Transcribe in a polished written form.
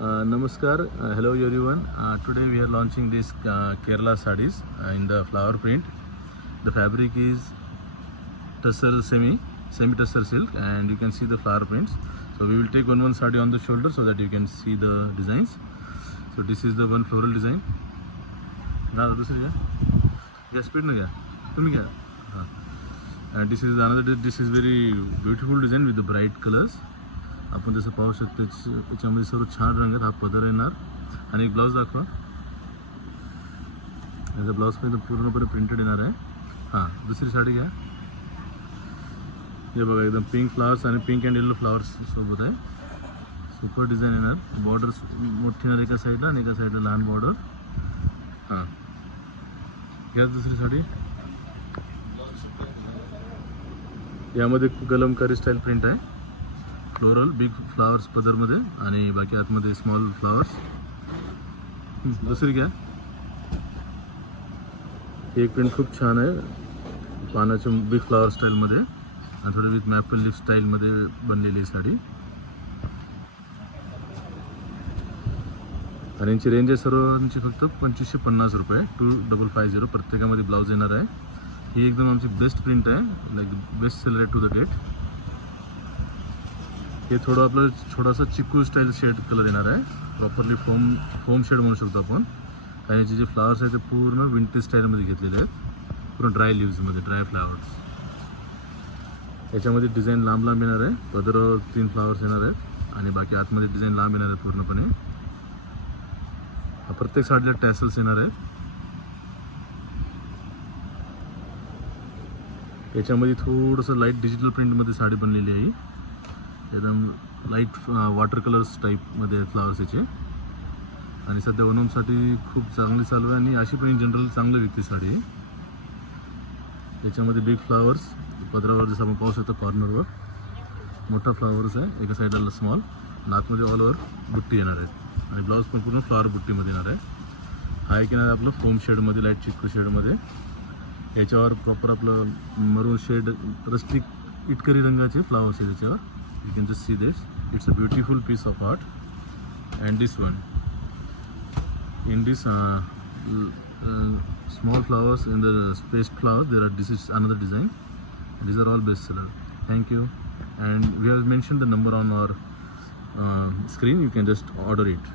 Namaskar, hello everyone. Today we are launching this Kerala sarees in the flower print. The fabric is tussar semi tussar silk, and you can see the flower prints. So we will take one saree on the shoulder so that you can see the designs. So this is the one floral design. Now this is yeah, speed na tumhi kya? And this is another. This is very beautiful design with the bright colors. आपण जसं पाहू शकतो याच्यामध्ये सर्व छान रंगात हा पदर येणार. आणि एक ब्लाऊज दाखवा. याचा ब्लाऊज पण पूर्णपणे प्रिंटेड येणार आहे. हां, दुसरी साडी घ्या. हे बघा एकदम पिंक फ्लावर्स आणि पिंक अँड येलो फ्लावर्स सोबत आहे. सुपर डिझाईन येणार. बॉर्डर मोठी येणार एका साईडला आणि एका साईडला लहान बॉर्डर. हां, घ्या दुसरी साडी. यामध्ये कलमकारी स्टाईल प्रिंट आहे. फ्लोरल बिग फ्लावर्स पदरमध्ये आणि बाकी आतमध्ये स्मॉल फ्लावर्स. दुसरी घ्या. एक प्रिंट खूप छान आहे पानाच्या बिग फ्लावर स्टाईलमध्ये आणि थोडी विथ मॅपल लिफ स्टाईलमध्ये बनलेली साडी. आणि यांची रेंज आहे सर्वांची फक्त 2550 रुपये. 2550 प्रत्येकामध्ये ब्लाऊज येणार आहे. ही एकदम आमची बेस्ट प्रिंट आहे, like best seller to the date. हे थोडं आपलं छोटासा चिकू स्टाईल शेड कलर येणार आहे. प्रॉपरली फोम शेड म्हणू शकतो आपण. आणि याचे जे फ्लावर्स आहेत ते पूर्ण विंटेज स्टाईलमध्ये घेतलेले आहेत, पूर्ण ड्राय लिव्हजमध्ये, ड्राय फ्लावर्स. याच्यामध्ये डिझाईन लांब लांब येणार आहे. पदरावर 3 फ्लावर्स येणार आहेत आणि बाकी आतमध्ये डिझाईन लांब येणार आहेत पूर्णपणे. प्रत्येक साडीला टॅसल्स येणार आहेत. याच्यामध्ये थोडंसं लाईट डिजिटल प्रिंटमध्ये साडी बनलेली आहे. एकदम लाईट वॉटर कलर्स टाईपमध्ये फ्लावर्स याचे. आणि सध्या ओणमसाठी खूप चांगली चालू आहे आणि अशी पण इन जनरल चांगली विकते साडी. याच्यामध्ये बिग फ्लावर्स पदरावर जसं आपण पाहू शकतो कॉर्नरवर मोठा फ्लावर्स आहे, एका साईडला स्मॉल आणि आतमध्ये ऑल ओव्हर बुट्टी येणार आहेत. आणि ब्लाऊज पण पूर्ण फ्लावर बुट्टीमध्ये येणार आहे. हा एक येणार आपलं फोम शेडमध्ये, लाईट चिक्कू शेडमध्ये. याच्यावर प्रॉपर आपलं मरून शेड रस्टिक इटकरी रंगाचे फ्लावर्स आहे त्याच्यावर. You can just see this. It's a beautiful piece of art. And this one, in this small flowers, in the spaced flowers, this is another design. These are all best seller. Thank you. And we have mentioned the number on our screen. You can just order it.